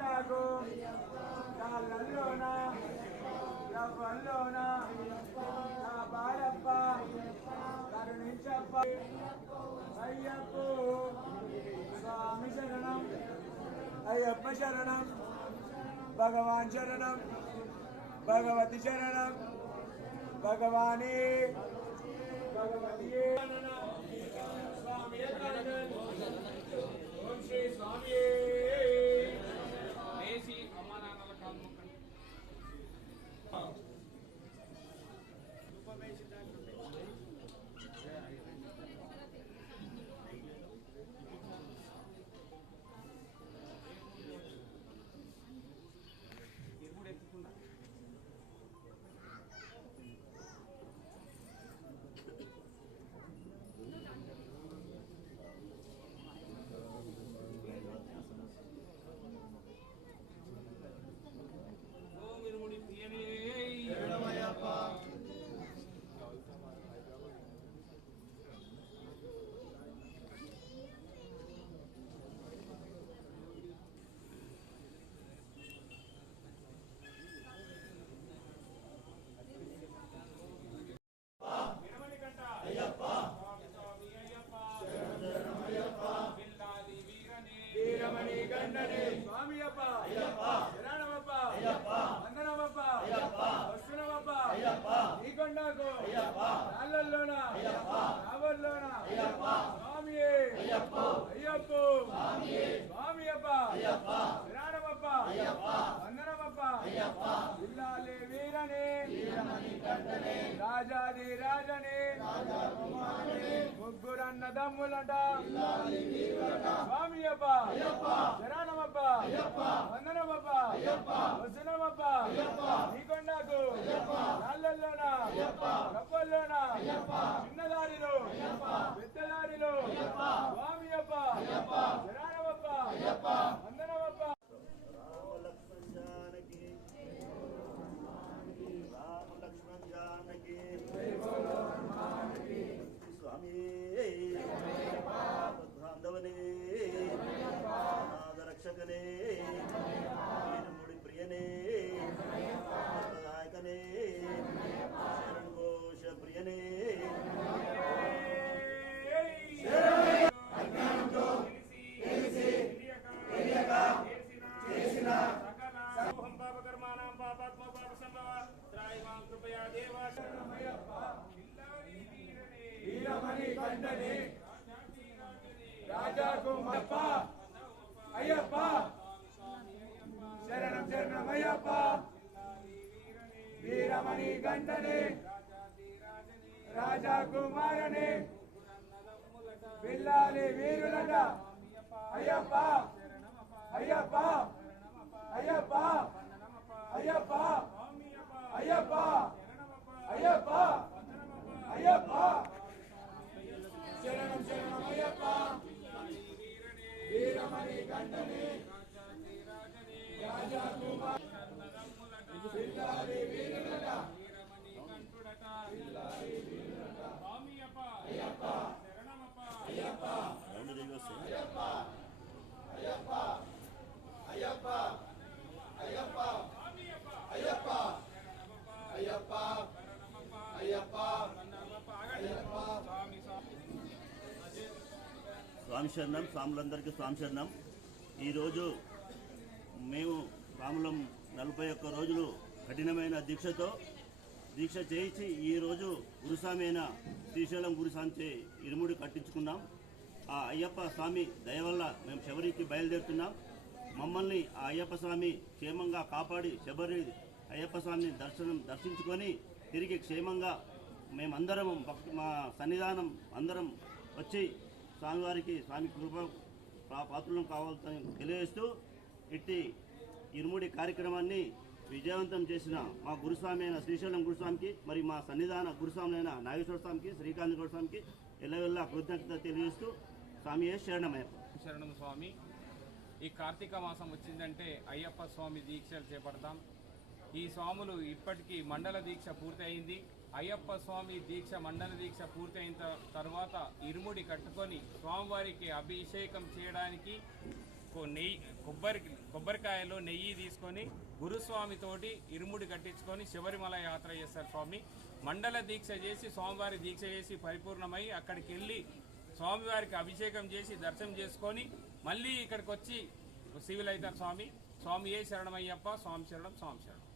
నీకంటాకు కాళ్ళల్లోన రవ్వల్లోన నా బాలప్ప కరుణించప్ప అయ్యప్ప స్వామి శరణం అయ్యప్ప శరణం భగవాన్ శరణం భగవతి శరణం భగవానే భగవతియే స్వామి ఓం శ్రీ స్వామి లేచి అమ్మా నాన్నల కాళ్ళు ఎప్పుడు ఎక్కుతున్నా వీరమణి గండనే స్వామి అప్ప శరణమప్ప వందనమప్ప వస్తునమప్ప నీకొండకు రాళ్ళల్లోన రావల్లోన స్వామి అయ్యప్ప స్వామి అప్ప శరణమప్ప వందనమప్ప ఇల్లాలే వీరనే రాజాది రాజనే ముగ్గురన్న దమ్ములంట స్వామి అప్ప శరణమప్ప వందనమప్ప వసునమప్ప నీకొండకు రాళ్ళల్లోన రప్పల్లోన చిన్నదారిలో పెద్దదారిలో స్వామి అప్ప శరణమప్ప వందనమప్ప బాంధవనే రక్షకనే ముడి ప్రియనే నాయకనే శరణ్ ఘోష ప్రియనే వీరమణి కండనే రాజాకు అప్ప అయ్యప్ప శరణం శరణం అయ్యప్ప వీరమణి గంటనే రాజా కుమారనే బిల్లాలి వీరులట అయ్యప్ప అయ్యప్ప అయ్యప్ప అయ్యప్ప అయ్యప్ప అయ్యప్ప అయ్యప్ప శరణం శరణం అయ్యప్ప వీరమణి గంటనే రాజా కుమార్ బిల్లాలి వీరులట అయ్యప్ప అయ్యప్ప అయ్యప్ప అయ్యప్ప అయ్యప్ప అయ్యప్ప అయ్యప్ప అయ్యప్ప అయ్యప్ప అయ్యప్ప స్వామి శరణం. స్వాములందరికీ స్వామి శరణం. ఈరోజు మేము స్వాములం 41 రోజులు కఠినమైన దీక్ష చేయించి ఈరోజు గురుస్వామి అయిన శ్రీశైలం గురుస్వామిచే ఇరుముడి కట్టించుకున్నాం. ఆ అయ్యప్ప స్వామి దయ వల్ల మేము శబరికి బయలుదేరుతున్నాం. మమ్మల్ని ఆ అయ్యప్ప స్వామి క్షేమంగా కాపాడి శబరి అయ్యప్ప స్వామిని దర్శించుకొని తిరిగి క్షేమంగా మేమందరం మా సన్నిధానం అందరం వచ్చి స్వామి కృప పాత్రలను కావాలని తెలియజేస్తూ ఇట్టి ఇరుముడి కార్యక్రమాన్ని విజయవంతం చేసిన మా గురుస్వామి అయిన శ్రీశైలం గురుస్వామికి, మరి మా సన్నిధాన గురుస్వాములైన నాగేశ్వర స్వామికి, శ్రీకాంత్ స్వామికి ఎల్లవెల్లా కృతజ్ఞత తెలియజేస్తూ స్వామియే శరణమయ్యప్ప. శరణం స్వామి. ఈ కార్తీక మాసం వచ్చిందంటే అయ్యప్ప స్వామి దీక్షలు చేపడతాం. ఈ స్వాములు ఇప్పటికీ మండల దీక్ష పూర్తి అయింది. అయ్యప్ప స్వామి దీక్ష మండల దీక్ష పూర్తయిన తర్వాత ఇరుముడి కట్టుకొని స్వామివారికి అభిషేకం చేయడానికి కొబ్బరికాయలు నెయ్యి తీసుకొని గురుస్వామితోటి ఇరుముడి కట్టించుకొని శబరిమల యాత్ర చేస్తారు స్వామి. మండల దీక్ష చేసి స్వామివారి దీక్ష చేసి పరిపూర్ణమై అక్కడికి వెళ్ళి స్వామివారికి అభిషేకం చేసి దర్శనం చేసుకొని మళ్ళీ ఇక్కడికి వచ్చి సివిల్ అవుతారు స్వామి. స్వామి ఏ శరణమయ్యప్ప, స్వామి శరణం, స్వామి శరణం.